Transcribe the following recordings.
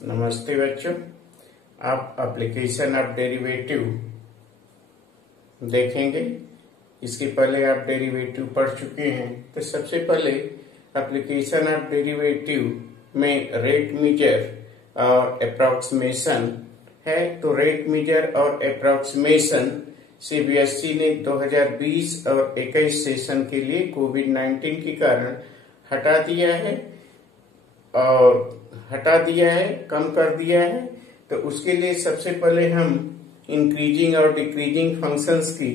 नमस्ते बच्चों। आप एप्लीकेशन ऑफ डेरिवेटिव देखेंगे। इसके पहले आप डेरिवेटिव पढ़ चुके हैं, तो सबसे पहले एप्लीकेशन ऑफ डेरिवेटिव में रेट मेजर और अप्रोक्सीमेशन है। तो रेट मेजर और अप्रोक्सीमेशन सीबीएसई ने 2020 और 21 सेशन के लिए कोविड-19 के कारण हटा दिया है, कम कर दिया है। तो उसके लिए सबसे पहले हम इंक्रीजिंग और डिक्रीजिंग फंक्शंस की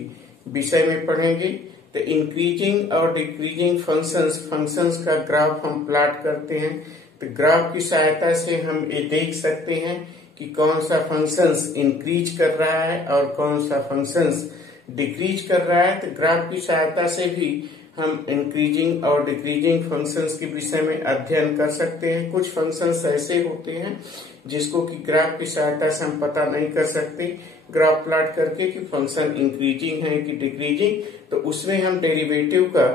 विषय में पढ़ेंगे। तो इंक्रीजिंग और डिक्रीजिंग फंक्शंस का ग्राफ हम प्लॉट करते हैं। तो ग्राफ की सहायता से हम ये देख सकते हैं कि कौन सा फंक्शंस इंक्रीज कर रहा है और कौन सा फंक्शंस डिक्रीज कर रहा है। तो ग्राफ की सहायता से भी हम इंक्रीजिंग और डिक्रीजिंग फंक्शंस के विषय में अध्ययन कर सकते हैं। कुछ फंक्शंस ऐसे होते हैं जिसको कि ग्राफ की सहायता से हम पता नहीं कर सकते ग्राफ प्लॉट करके कि फंक्शन इंक्रीजिंग है कि डिक्रीजिंग। तो उसमें हम डेरिवेटिव का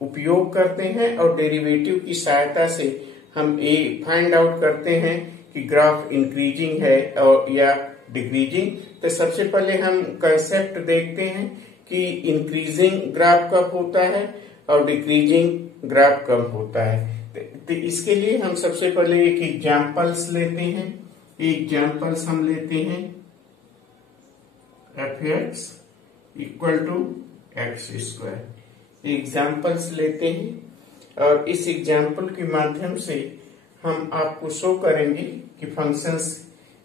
उपयोग करते हैं और डेरिवेटिव की सहायता से हम ये फाइंड आउट करते हैं कि ग्राफ इंक्रीजिंग है और या डिक्रीजिंग। तो सबसे पहले हम कंसेप्ट देखते हैं कि इंक्रीजिंग ग्राफ कब होता है और डिक्रीजिंग ग्राफ कब होता है। तो इसके लिए हम सबसे पहले एक एग्जांपल्स लेते हैं। एग्जांपल्स हम लेते हैं f(x) equal to x square. Examples लेते हैं और इस एग्जांपल के माध्यम से हम आपको शो करेंगे कि फंक्शंस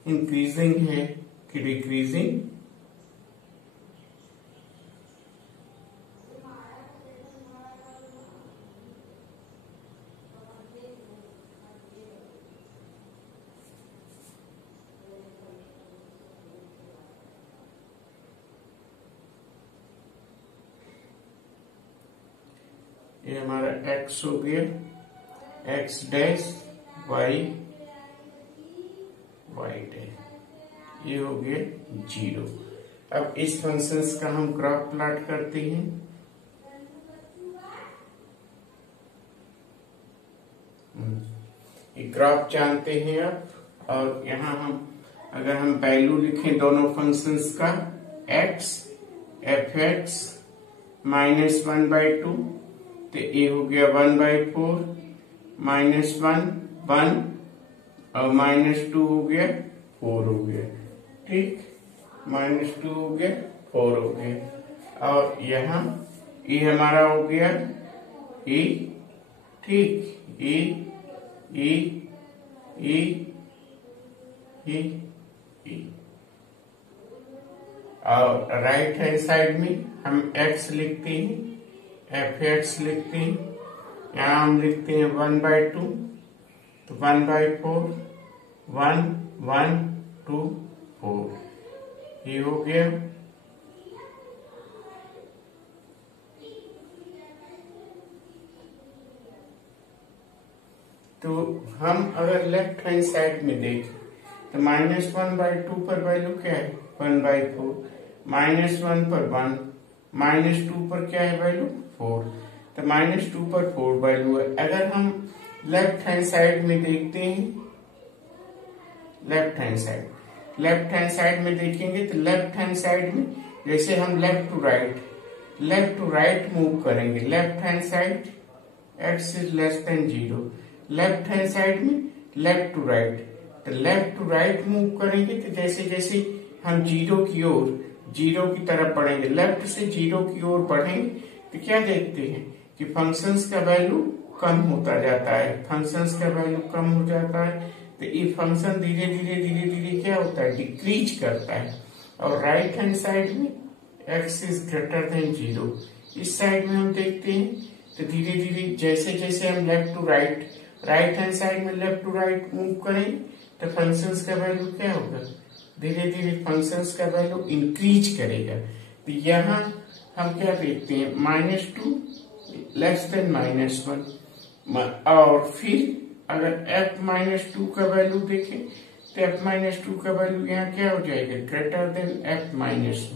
इंक्रीजिंग है कि डिक्रीजिंग। ये हमारा x हो गया, x डैश y डैश, ये हो गया 0। अब इस फंक्शंस का हम ग्राफ प्लॉट करते हैं। ये ग्राफ जानते हैं आप, और यहाँ अगर हम वैल्यू लिखें दोनों फंक्शंस का, x f(x) -1/2, तो ये हो गया 1/4, -1 1 और -2 हो गया 4 हो गया। ठीक, -2 हो गया 4 हो गया। और यहाँ ये हमारा हो गया e। ठीक, e और राइट हैंड साइड में हम x लिखते हैं, f(x) लिखते हैं। यहाँ हम लिखते हैं 1/2, तो 1/4 1 1 2 4, ये हो गया। तो हम अगर लेफ्ट हैंड साइड में देखें तो -1/2 पर वैल्यू क्या है 1/4, -1 पर 1, -2 पर क्या है वैल्यू 4, तो -2 पर 4 वैल्यू है। अगर हम लेफ्ट हैंड साइड में देखते हैं, लेफ्ट हैंड साइड में देखेंगे तो लेफ्ट हैंड साइड में जैसे हम लेफ्ट टू राइट मूव करेंगे, left hand side x is less than 0, left hand side में लेफ्ट टू राइट, तो लेफ्ट टू राइट मूव करेंगे तो जैसे जैसे हम 0 की तरफ बढ़ेंगे, लेफ्ट से 0 की ओर बढ़ेंगे तो क्या देखते हैं कि फंक्शंस का वैल्यू कम होता जाता है, कम हो जाता है। तो ये फंक्शन धीरे धीरे क्या होता है, डिक्रीज करता है। और राइट हैंड साइड में x इज ग्रेटर देन 0, इस साइड में हम देखते हैं तो धीरे धीरे जैसे जैसे हम राइट हैंड साइड में लेफ्ट टू राइट मूव करेंगे तो फंक्शंस का वैल्यू क्या होगा, धीरे धीरे फंक्शंस का वैल्यू इंक्रीज करेगा। तो यहाँ हम क्या देखते हैं -2 लेस देन -1, और फिर अगर f-2 का वैल्यू देखें तो f-2 का वैल्यू यहाँ क्या हो जाएगा, ग्रेटर देन f-1।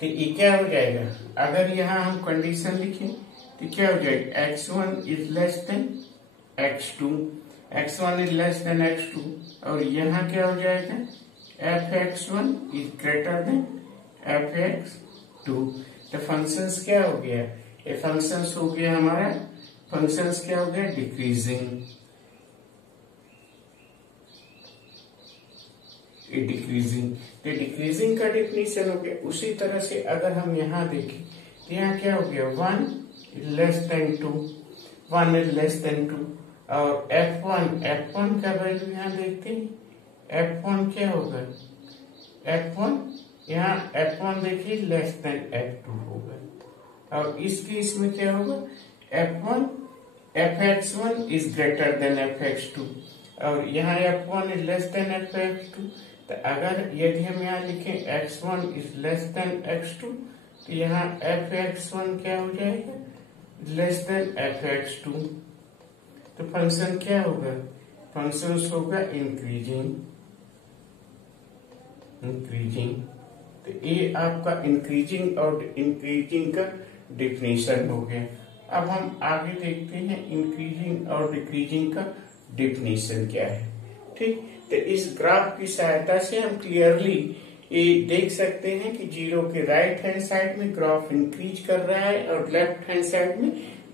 तो ये क्या हो जाएगा, अगर यहाँ हम कंडीशन लिखें तो क्या हो जाएगा, x1 is less than x2, x1 is less than x2, और यहाँ क्या हो जाएगा, f(x1) is greater than f(x2). तो फंक्शंस क्या हो गया, ये फंक्शंस हो गया हमारा, फंक्शंस क्या हो गया, डिक्रीजिंग, डिक्रीजिंग। तो डिक्रीजिंग का डेफिनेशन हो गया। उसी तरह से अगर हम यहाँ देखें तो यहाँ क्या हो गया, 1 is less than 2, 1 is less than 2, और f1 का वैल्यू यहाँ देखते हैं, f1 क्या होगा, f1 यहाँ f1 देखिए लेस देन f2 होगा, और इस केस में क्या होगा, f(x1) is greater than f(x2), और यहाँ f1 is less than f(x2). तो अगर यदि हम यहाँ लिखें x1 is less than x2, तो यहाँ f(x1) क्या हो जाएगा, लेस देन f(x2). तो फंक्शन क्या होगा, फंक्शन होगा इंक्रीजिंग, इंक्रीजिंग। तो ये आपका इंक्रीजिंग और इंक्रीजिंग का डेफिनेशन हो गया। अब हम आगे देखते हैं इंक्रीजिंग और डिक्रीजिंग का डेफिनेशन क्या है। ठीक, तो इस ग्राफ की सहायता से हम क्लियरली ये देख सकते हैं कि जीरो के राइट हैंड साइड में ग्राफ इंक्रीज कर रहा है और लेफ्ट हैंड साइड में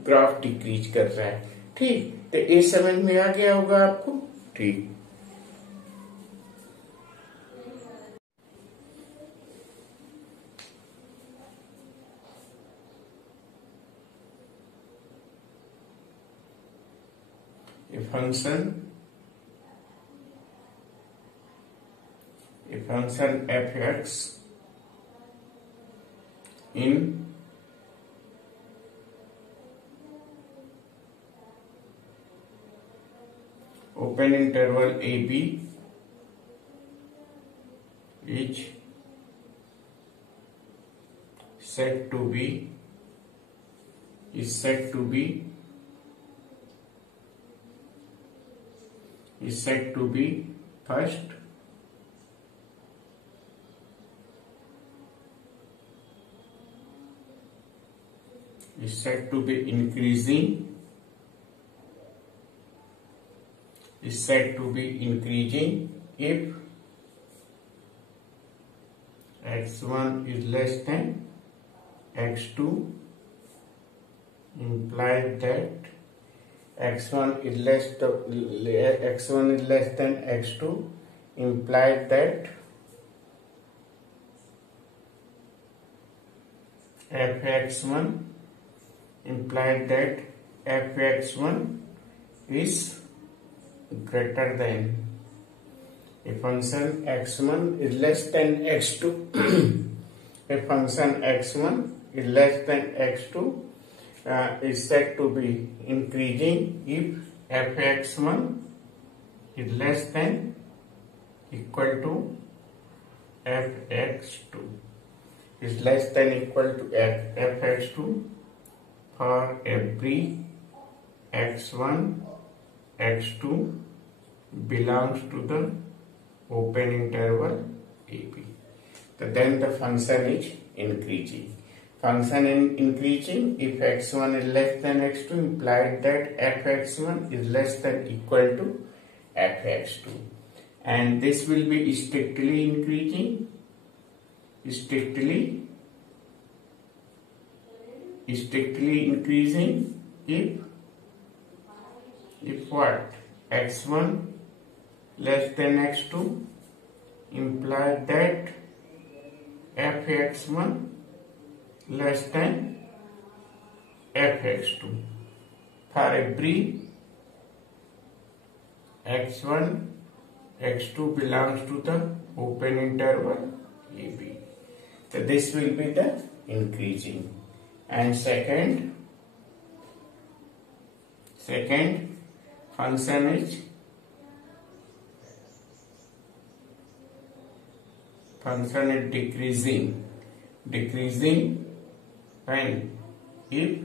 ग्राफ डिक्रीज कर रहा है। ठीक, तो ये समझ में आ गया होगा आपको। ठीक, a function f(x) in open interval ab is said to be first is said to be increasing if x1 is less than x2, implies that x1 is less than x2, implies that f(x1) is greater than, a function x1 is less than x2 a function x1 is less than x2 is said to be increasing if f(x1) is less than equal to f(x2), is less than equal to f(x2) for every x1, x2 belongs to the open interval AB. So then the function is increasing. Function in increasing if x1 is less than x2, implies that f(x1) is less than equal to f(x2), and this will be strictly increasing, strictly increasing if what, x1 less than x2, implies that f(x1) less than f(x2) for every x1, x2 belongs to the open interval AB. So this will be the increasing. And second function is decreasing when if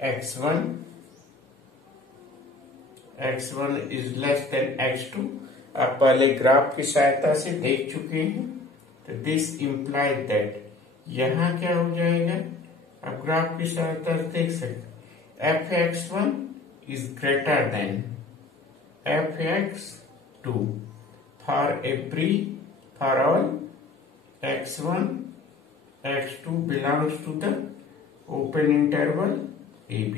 x1 is less than x2। आप पहले graph की सहायता से देख चुके हैं, तो this implies that यहाँ क्या हो जाएगा, आप ग्राफ की सहायता से देख सकते, f(x1) is greater than fx2 for all x1 x2 belongs to the open interval AB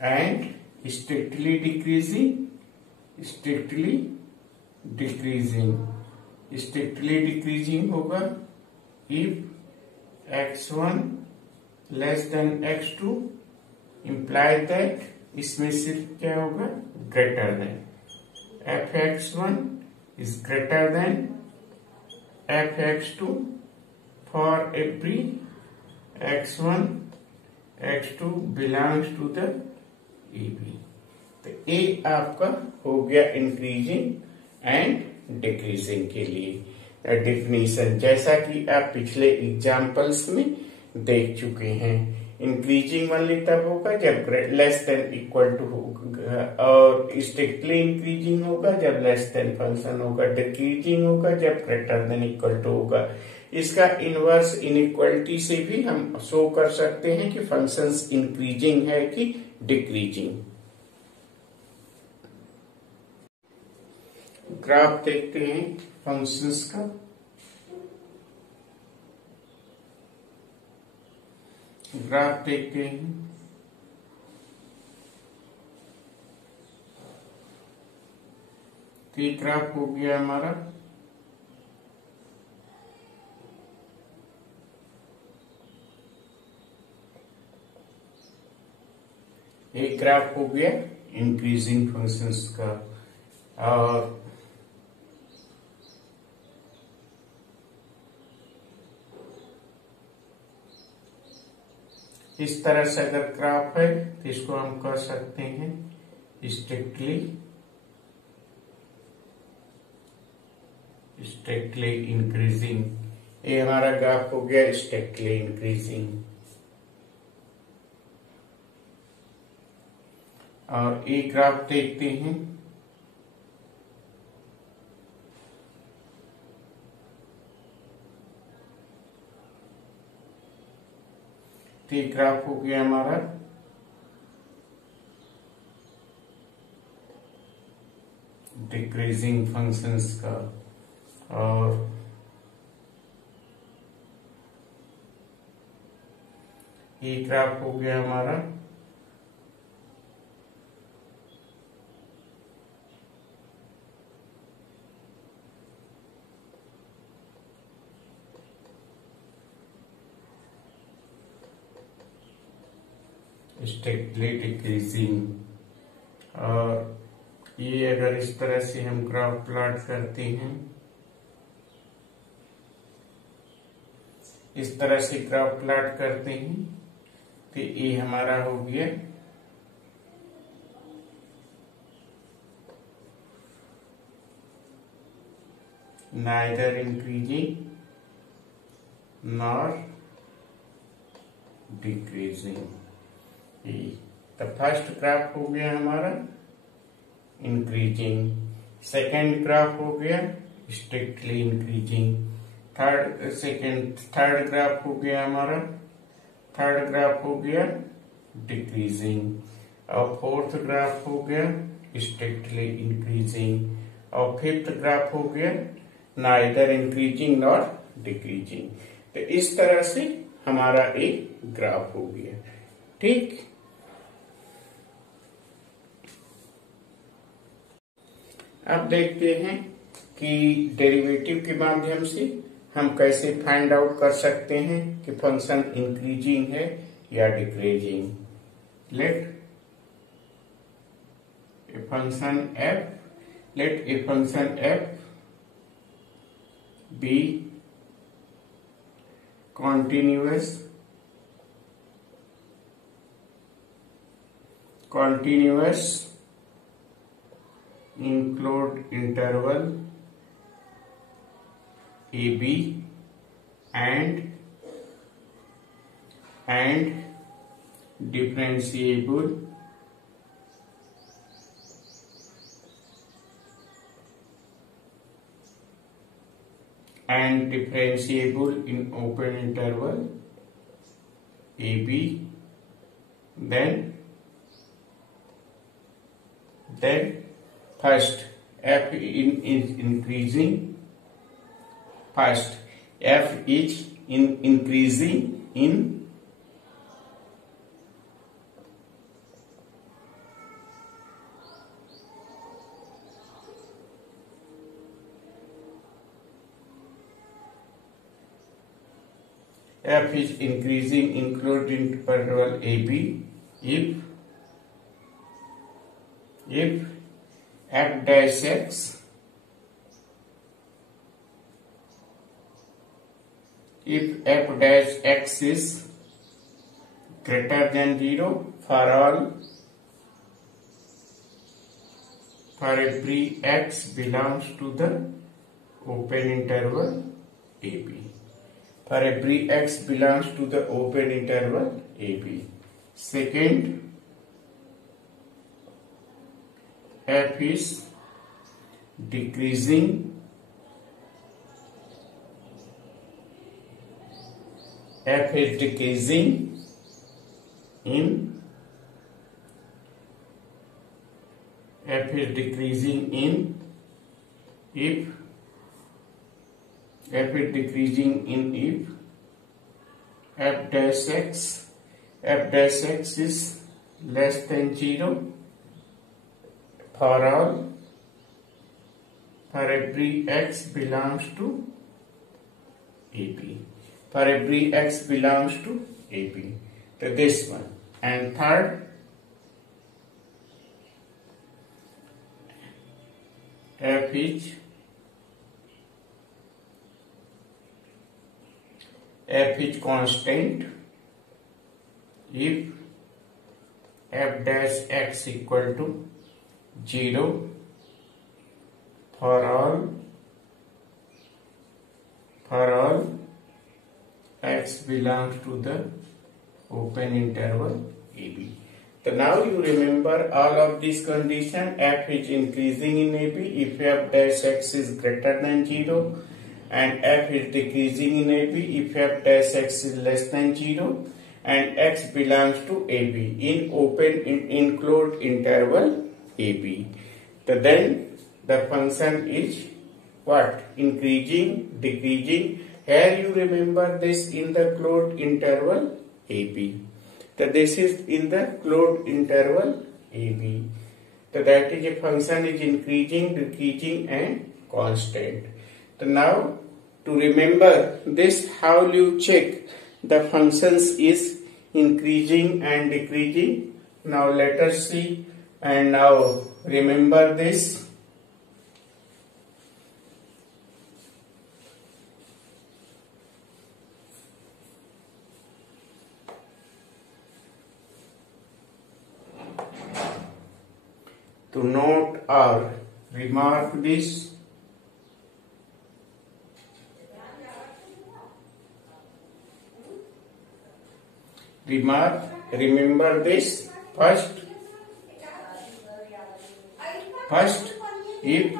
and strictly decreasing होगा if x1 less than x2 imply that इसमें सिर्फ क्या होगा greater than fx1 is greater than fx2 for every x1 x2 belongs to the AB। तो A आपका हो गया increasing and decreasing के लिए डेफिनेशन, जैसा कि आप पिछले एग्जाम्पल्स में देख चुके हैं। इंक्रीजिंग ओनली तब होगा जब लेस देन इक्वल टू होगा, और स्ट्रिक्टली इंक्रीजिंग होगा जब लेस देन फंक्शन होगा, डिक्रीजिंग होगा जब ग्रेटर देन इक्वल टू होगा। इसका इनवर्स इनइक्वालिटी से भी हम शो कर सकते हैं कि फंक्शंस इंक्रीजिंग है कि डिक्रीजिंग। ग्राफ देखते हैं फंक्शंस का। ग्राफ देखते हैं। तो ये ग्राफ हो गया हमारा एक ग्राफ हो गया इंक्रीजिंग फंक्शंस का, और इस तरह से अगर ग्राफ है तो इसको हम कह सकते हैं स्ट्रिक्टली इंक्रीजिंग। ये हमारा ग्राफ हो गया स्ट्रिक्टली इंक्रीजिंग। और एक ग्राफ देखते हैं तो एक ग्राफ हो गया हमारा डिक्रीजिंग फंक्शंस का, और एक ग्राफ हो गया हमारा स्ट्रिक्टली डिक्रीजिंग। और ये अगर इस तरह से हम ग्राफ प्लॉट करते हैं, इस तरह से ग्राफ प्लॉट करते हैं, तो ये हमारा हो गया नाइदर इंक्रीजिंग नॉर डिक्रीजिंग। तो फर्स्ट ग्राफ हो गया हमारा इंक्रीजिंग, सेकेंड ग्राफ हो गया स्ट्रिक्टली इंक्रीजिंग, थर्ड ग्राफ हो गया हमारा, थर्ड ग्राफ हो गया डिक्रीजिंग, और फोर्थ ग्राफ हो गया स्ट्रिक्टली इंक्रीजिंग, और फिफ्थ ग्राफ हो गया नाइदर इंक्रीजिंग नॉर डिक्रीजिंग। तो इस तरह से हमारा एक ग्राफ हो गया। ठीक, अब देखते हैं कि डेरिवेटिव के माध्यम से हम कैसे फाइंड आउट कर सकते हैं कि फंक्शन इंक्रीजिंग है या decreasing. Let a function f be continuous include interval AB and differentiable in open interval AB, then first f is increasing. First, f is increasing in f is increasing include interval AB if f dash x if f dash x is greater than 0 for every x belongs to the open interval AB. For every x belongs to the open interval AB. Second, f is decreasing in if f dash x is less than 0 for every x belongs to AB. For every x belongs to AB. So this one. And third, f is constant if f dash x equal to 0 for all x belongs to the open interval AB. So now you remember all of these conditions. F is increasing in AB if f dash x is greater than 0, and f is decreasing in AB if f dash x is less than 0, and x belongs to AB in open include interval AB. So then the function is what? Increasing, decreasing. Here you remember this in the closed interval AB. So this is in the closed interval AB. So that is a function is increasing, decreasing and constant. So now to remember this, how you check the functions is increasing and decreasing. Now let us see, and now remember this. To note or remark this, remember this. First, if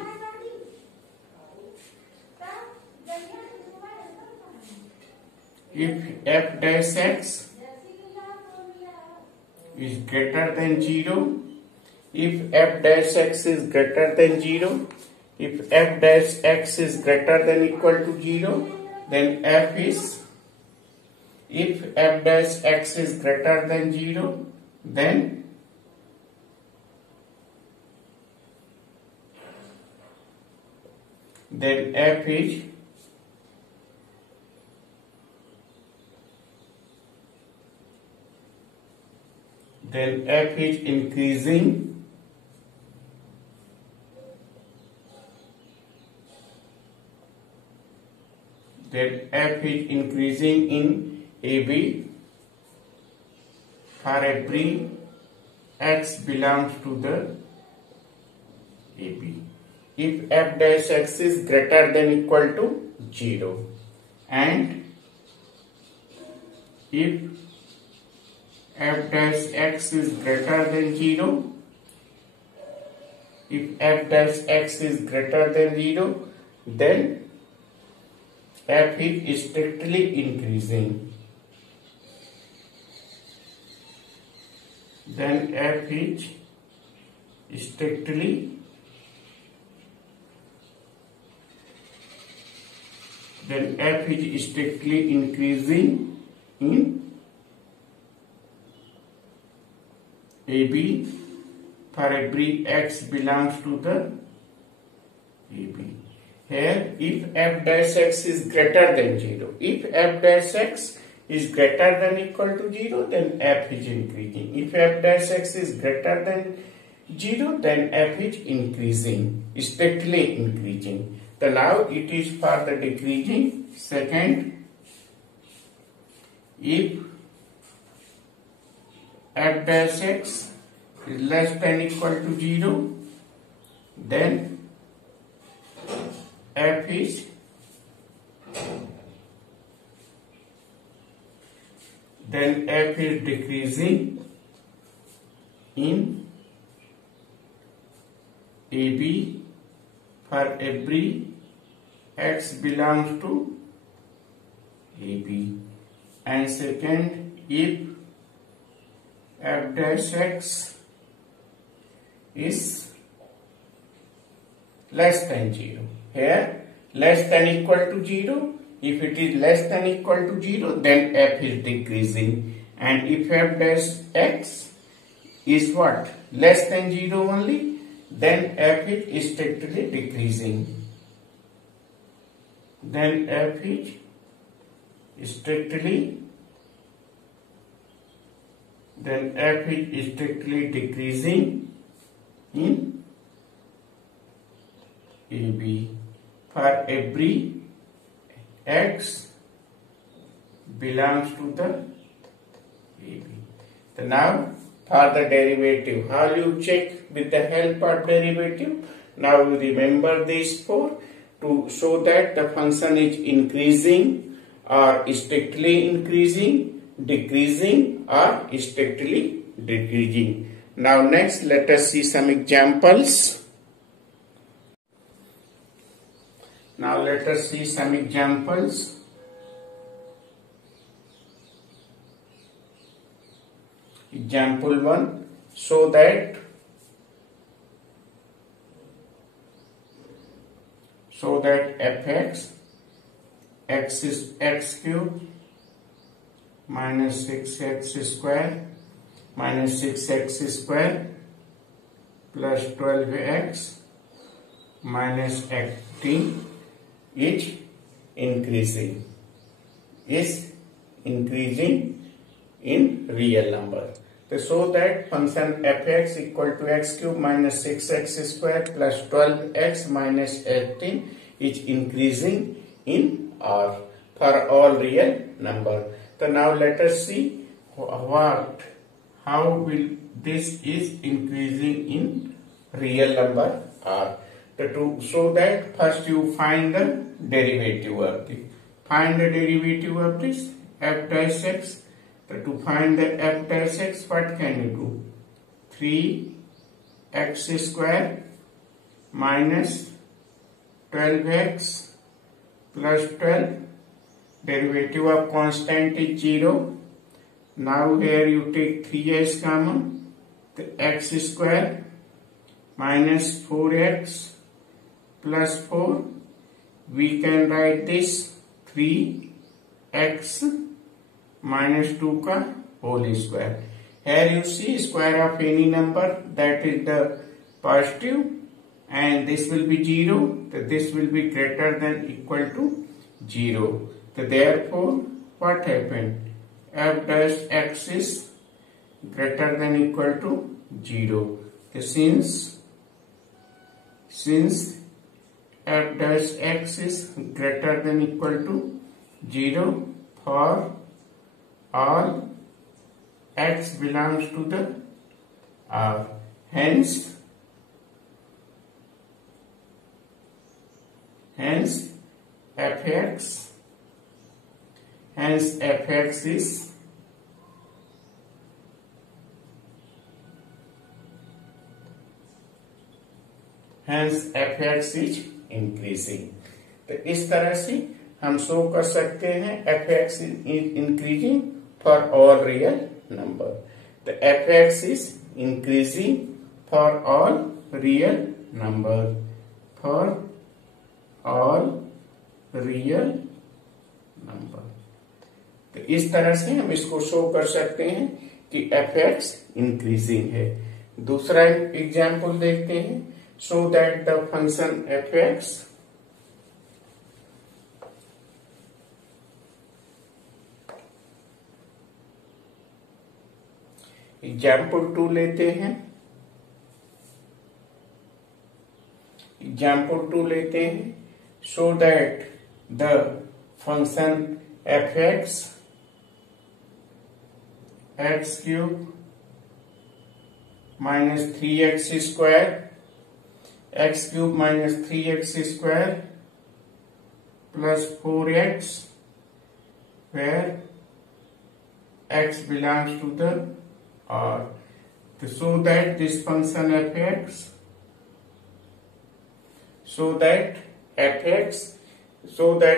f dash x is greater than 0, if f dash x is greater than 0, if f dash x is greater than equal to 0, then f is, if f dash x is greater than 0, then f is increasing in AB for every x belongs to the AB. If f dash x is greater than equal to 0, and if f dash x is greater than 0, if f dash x is greater than 0, then f is strictly increasing. Then f is strictly then f is strictly increasing in AB for every x belongs to the AB. Here, if f dash x is greater than 0, if f dash x is greater than equal to 0, then f is increasing. If f dash x is greater than 0, then f is increasing, strictly increasing. So now it is for the decreasing. Second, if f dash x is less than equal to 0, then f is decreasing in AB for every x belongs to AB. And second, if f dash x is less than 0. Here, less than equal to 0. If it is less than equal to 0, then f is decreasing. And if f dash x is what? Less than 0 only, then f is strictly decreasing. Then f is strictly decreasing in AB for every x belongs to the AB. So now for the derivative, how you check with the help of derivative? Now you remember these four to show that the function is increasing or strictly increasing, decreasing or strictly decreasing. Now next let us see some examples. Now let us see some examples. Example 1, so that fx x is x cube minus 6x square minus 6x square plus 12x minus 18 is increasing in real number. So show that function fx equal to x cube minus 6x square plus 12x minus 18 is increasing in R for all real number. So now let us see how will this is increasing in real number R. So to show that, first you find the derivative of this. Find the derivative of this f dash x. So to find the f dash x, what can you do? 3x square minus 12x plus 12. Derivative of constant is 0. Now here you take 3x common. The x square minus 4x plus 4. We can write this 3x minus 2 ka whole square. Here you see square of any number, that is the positive, and this will be 0. So this will be greater than equal to 0. So therefore what happened? F dash x is greater than equal to 0. So since f dash x is greater than equal to 0 for all x belongs to the R, hence fx is increasing. तो इस तरह से हम show कर सकते हैं fx is increasing for all real number. The fx is increasing for all real number. For all real number. तो इस तरह से हम इसको शो कर सकते हैं कि fx इंक्रीजिंग है। दूसरा एग्जाम्पल देखते हैं। Show that the function fx example 2 लेते हैं। एग्जाम्पल 2 लेते हैं। Show that the function fx x cube minus 3x square x cube minus 3x square plus 4x where x belongs to the R. To show that this function fx, so that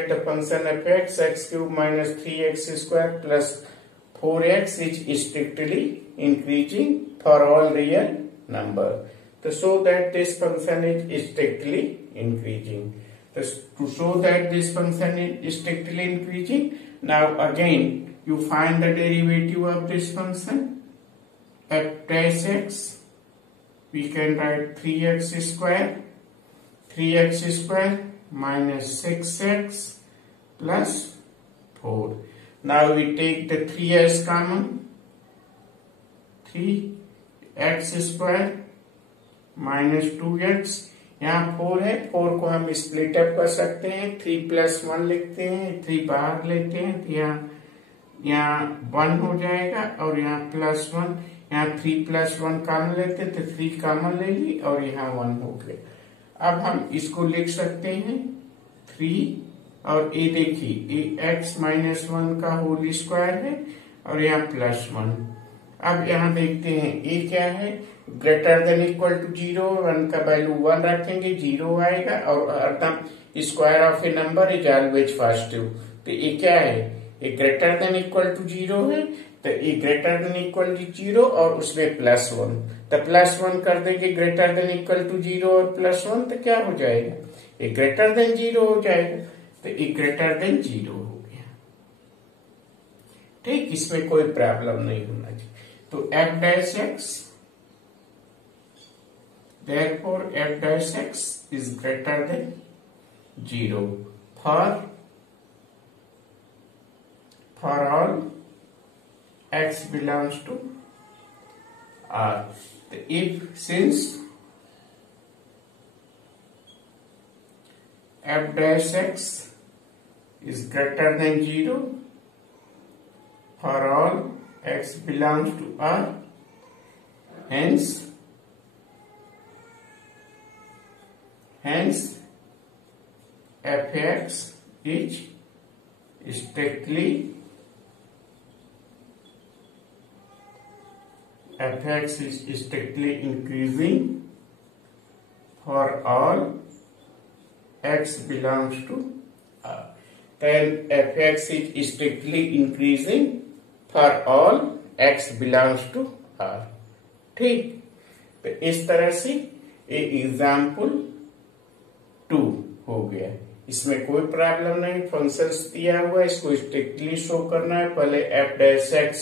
the function fx x cube minus 3x square plus 4x is strictly increasing for all real number. To show that this function is strictly increasing. To show that this function is strictly increasing, now again you find the derivative of this function. F dash x, we can write 3x square minus 6x plus 4. Now we take the 3s common, 3x square minus 2x, यहाँ 4 है, 4 को हम split up कर सकते हैं, 3 plus 1 लिखते हैं, 3 बाहर लेते हैं तो यहाँ 1 हो जाएगा और यहाँ प्लस 1, यहाँ 3 प्लस 1 कॉमन लेते हैं तो 3 कॉमन ले ली और यहाँ 1 हो गया। अब हम इसको लिख सकते हैं 3 और ये देखिए ये x माइनस 1 का होल स्क्वायर है और यहाँ प्लस 1। अब यहाँ देखते हैं ये क्या है, ग्रेटर देन इक्वल टू 0, 1 का वैल्यू 1 रखेंगे 0 आएगा और अर्थात square of A number is always positive. तो ये क्या है, ये ग्रेटर देन इक्वल टू 0 है तो ये ग्रेटर देन इक्वल टू 0 और उसमें प्लस 1, तो प्लस 1 कर देंगे ग्रेटर देन इक्वल टू 0 और प्लस 1 तो क्या हो जाएगा, ये ग्रेटर देन 0 हो जाएगा। तो ये ग्रेटर देन 0 हो गया। ठीक, इसमें कोई प्रॉब्लम नहीं होना चाहिए। तो f dash x, therefore f dash x is greater than 0 for all x belongs to R. If since f dash x is greater than 0 for all x belongs to R, hence fx is strictly increasing for all x belongs to R. Then fx is strictly increasing for all x belongs to R। ठीक, तो इस तरह से example 2 हो गया। इसमें कोई problem नहीं, फंक्शंस दिया हुआ है, इसको स्ट्रिक्टली शो करना है। पहले f डैश x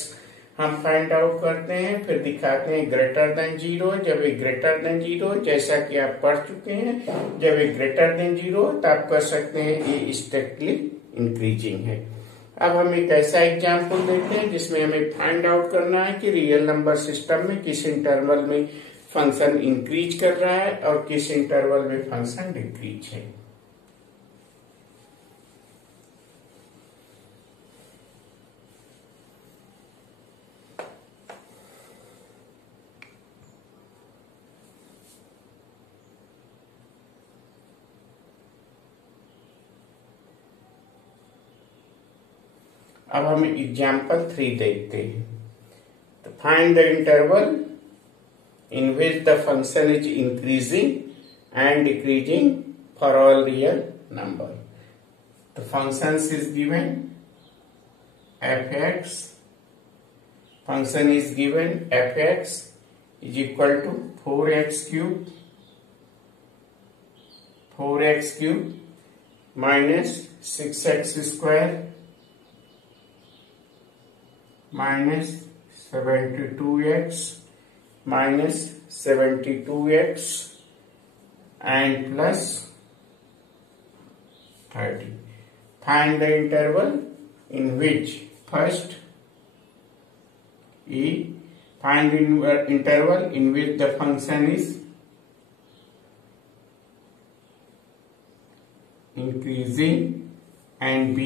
हम फाइंड आउट करते हैं, फिर दिखाते हैं ग्रेटर देन 0। जब ये ग्रेटर देन 0, जैसा कि आप पढ़ चुके हैं, जब ये ग्रेटर देन 0 तो आप कह सकते हैं ये स्ट्रिक्टली इंक्रीजिंग है। अब हम एक ऐसा एग्जाम्पल देखते हैं जिसमें हमें फाइंड आउट करना है कि रियल नंबर सिस्टम में किस इंटरवल में फंक्शन इंक्रीज कर रहा है और किस इंटरवल में फंक्शन डिक्रीज है। अब हम एग्जाम्पल 3 देखते हैं। तो find the interval in which the function is increasing and decreasing for all real number. The function is given fx, function is given fx is equal to 4x cube minus 6x square minus 72x minus 72x and plus 30. Find the interval in which first find the interval in which the function is increasing and b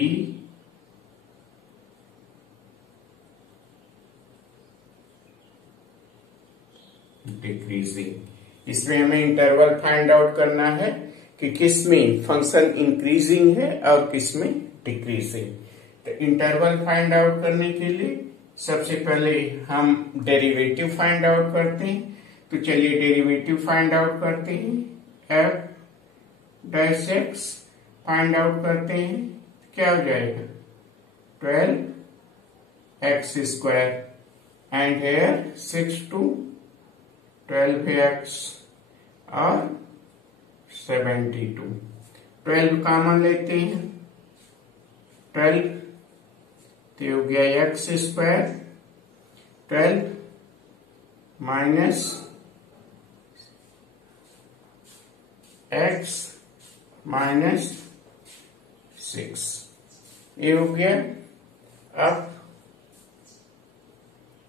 decreasing. इसमें हमें interval find out करना है कि किस में function increasing है और किस में डिक्रीजिंग। तो इंटरवल फाइंड आउट करने के लिए सबसे पहले हम डेरिवेटिव फाइंड आउट करते हैं। तो चलिए डेरिवेटिव फाइंड आउट करते हैं। f dash x find out करते हैं। क्या हो जाएगा 12x square and hair 6 to 12x और 72। 12 कॉमन लेते हैं 12 तो हो गया x square 12 minus x minus 6 ये हो गया। अब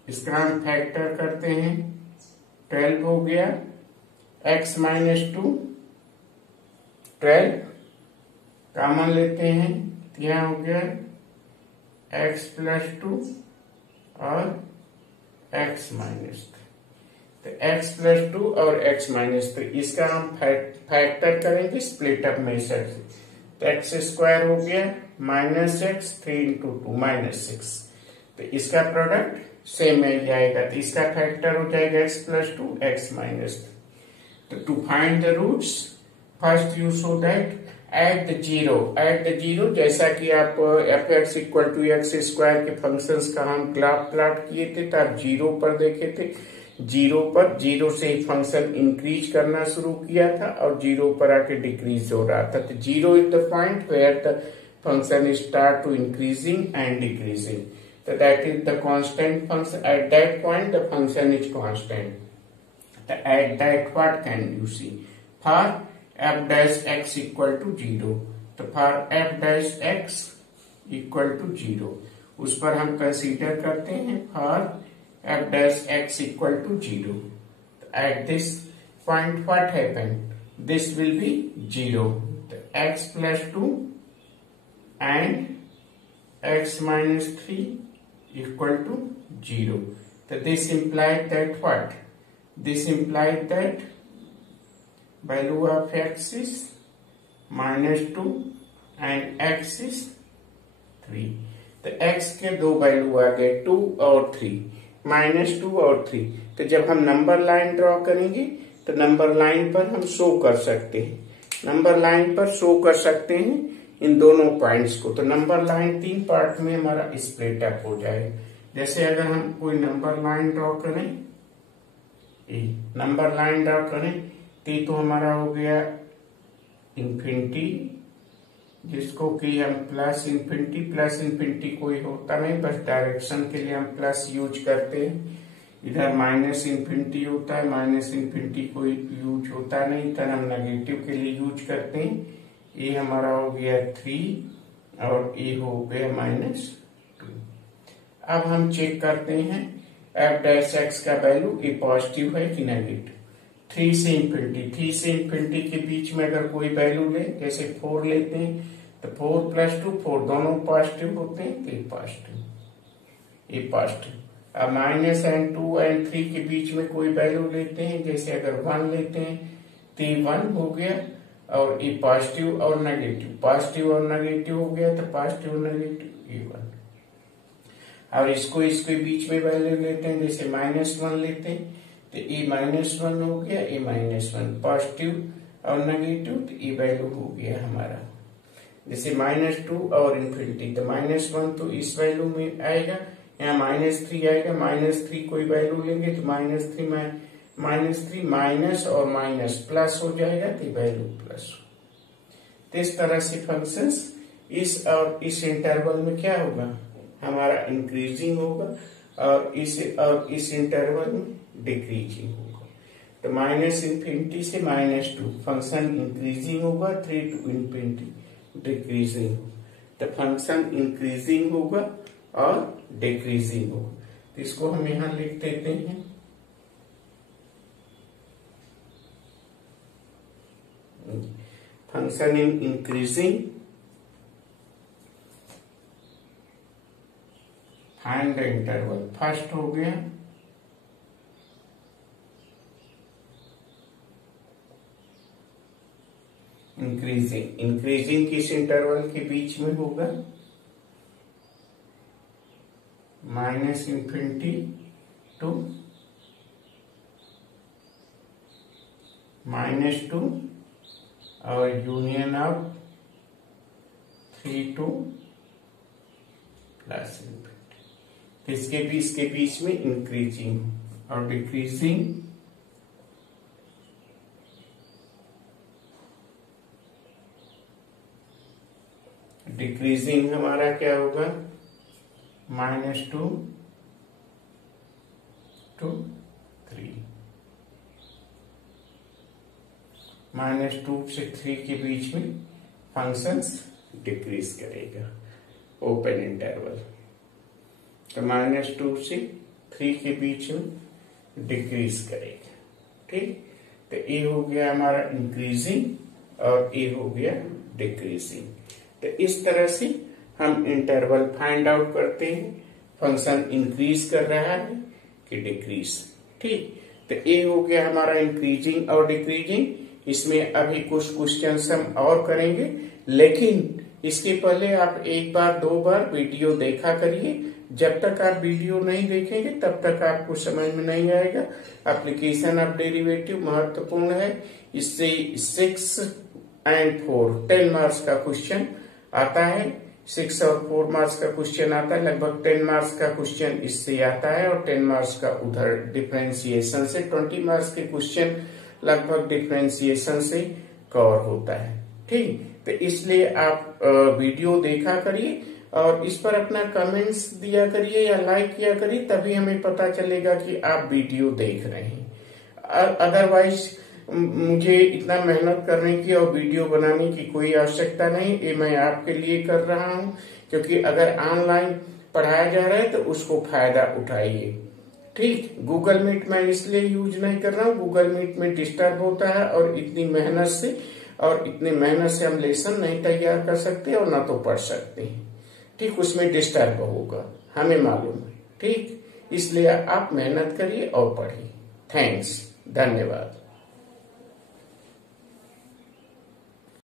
इसका हम फैक्टर करते हैं 12 हो गया x माइनस 2 12 कॉमन लेते हैं तो यहां हो गया x प्लस 2 और x माइनस 3। तो x प्लस 2 और x माइनस 3 इसका हम फैक्टर करेंगे स्प्लिट अप मेथड से। तो x स्क्वायर हो गया माइनस x 3 इंटू 2 माइनस 6। तो इसका प्रोडक्ट सेम मिल जाएगा। तो इसका फैक्टर हो जाएगा x प्लस 2 x माइनस 3। तो to find the roots first you show that at the zero जैसा कि आप f(x = x स्क्वायर के फंक्शंस का हम ग्राफ प्लॉट किए थे तो आप जीरो पर देखे थे। जीरो से फंक्शन इंक्रीज करना शुरू किया था और जीरो पर आके डिक्रीज हो रहा था। तो zero is the point where the function start to increasing and decreasing. So that is the constant function. At that point, the function is constant. So at that, what can you see? For f dash x equal to 0. तो for f dash x equal to 0, उस पर हम consider करते हैं for f dash x equal to 0. At this point, what happened? This will be 0. So x plus 2 and x minus 3 equal to 0. So this implied that what? This implied that value of x is minus 2 and x is 3. तो x के दो value आ गए 2 और 3, minus 2 और 3। तो जब हम number line draw करेंगे तो नंबर लाइन पर हम शो कर सकते हैं, नंबर लाइन पर शो कर सकते हैं इन दोनों पॉइंट्स को। तो नंबर लाइन 3 पार्ट में हमारा स्प्लिट अप हो जाएगा। जैसे अगर हम कोई नंबर लाइन ड्रॉ करें, नंबर लाइन ड्रॉ करें तो हमारा हो गया इंफिनिटी, जिसको कि हम प्लस इन्फिनिटी कोई होता नहीं, बस डायरेक्शन के लिए हम प्लस यूज करते हैं। इधर माइनस इन्फिनिटी होता है, माइनस इन्फिनिटी कोई यूज होता नहीं, इधर हम नेगेटिव के लिए यूज करते हैं। ये हमारा हो गया 3 और ये हो गया माइनस 2। अब हम चेक करते हैं f डैश x का वैल्यू ये पॉजिटिव है कि नेगेटिव। 3 से इन्फिनिटी के बीच में अगर कोई वैल्यू ले, जैसे 4 लेते हैं तो 4 प्लस 2 4 दोनों पॉजिटिव होते हैं, तो ये पॉजिटिव। अब माइनस एंड 2 एंड 3 के बीच में कोई वैल्यू लेते हैं, जैसे अगर 1 लेते हैं तो 1 हो गया, और ये पॉजिटिव और नेगेटिव हो गया, तो पॉजिटिव और नेगेटिव ये 1। और इसको इसके बीच में वैल्यू लेते हैं, जैसे -1 लेते हैं तो ये -1 हो गया, ये -1 पॉजिटिव और नेगेटिव, तो ये वैल्यू हो गया हमारा। जैसे -2 और इन्फिनिटी, तो -1 तो इस वैल्यू में आएगा, यहाँ -3 आएगा, -3 कोई वैल्यू लेंगे तो -3 माइनस और माइनस प्लस हो जाएगा, तो वैल्यू प्लस। तो इस तरह से फंक्शंस इस और इस इंटरवल में क्या होगा, हमारा इंक्रीजिंग होगा और इस इंटरवल में डिक्रीजिंग होगा। तो -∞ से -2 फंक्शन इंक्रीजिंग होगा, 3 to ∞ डिक्रीजिंग होगा। तो फंक्शन इंक्रीजिंग होगा और डिक्रीजिंग होगा। तो इसको हम यहां लिख देते हैं। Function in increasing, find the interval. First हो गया इंक्रीजिंग। इंक्रीजिंग किस इंटरवल के बीच में होगा? -∞ to -2 और यूनियन ऑफ 3 to +∞। इसके बीच में इंक्रीजिंग और डिक्रीजिंग। डिक्रीजिंग हमारा क्या होगा? -2 to 3, -2 से 3 के बीच में फंक्शंस डिक्रीज करेगा, ओपन इंटरवल। तो -2 से 3 के बीच में डिक्रीज करेगा। ठीक, तो ये हो गया हमारा इंक्रीजिंग और ये हो गया डिक्रीजिंग। तो इस तरह से हम इंटरवल फाइंड आउट करते हैं, फंक्शन इंक्रीज कर रहा है कि डिक्रीज। ठीक, तो ये हो गया हमारा इंक्रीजिंग और डिक्रीजिंग। इसमें अभी कुछ क्वेश्चंस हम और करेंगे, लेकिन इसके पहले आप एक बार 2 बार वीडियो देखा करिए। जब तक आप वीडियो नहीं देखेंगे तब तक आपको समझ में नहीं आएगा। एप्लीकेशन ऑफ डेरिवेटिव महत्वपूर्ण है। इससे 6 और 4 10 मार्क्स का क्वेश्चन आता है। 6 और 4 मार्क्स का क्वेश्चन आता है। लगभग 10 मार्क्स का क्वेश्चन इससे आता है और 10 मार्क्स का उधर डिफरेंशिएशन से। 20 मार्क्स के क्वेश्चन लगभग डिफरेंशिएशन से कवर होता है। ठीक, तो इसलिए आप वीडियो देखा करिए और इस पर अपना कमेंट्स दिया करिए या लाइक किया करिए, तभी हमें पता चलेगा कि आप वीडियो देख रहे हैं। अदरवाइज मुझे इतना मेहनत करने की और वीडियो बनाने की कोई आवश्यकता नहीं। ये मैं आपके लिए कर रहा हूँ, क्योंकि अगर ऑनलाइन पढ़ाया जा रहा है तो उसको फायदा उठाइए। ठीक, गूगल मीट मैं इसलिए यूज नहीं कर रहा हूँ, गूगल मीट में डिस्टर्ब होता है और इतनी मेहनत से हम लेसन नहीं तैयार कर सकते और ना तो पढ़ सकते हैं। ठीक, उसमें डिस्टर्ब होगा, हमें मालूम है। ठीक, इसलिए आप मेहनत करिए और पढ़िए। थैंक्स, धन्यवाद।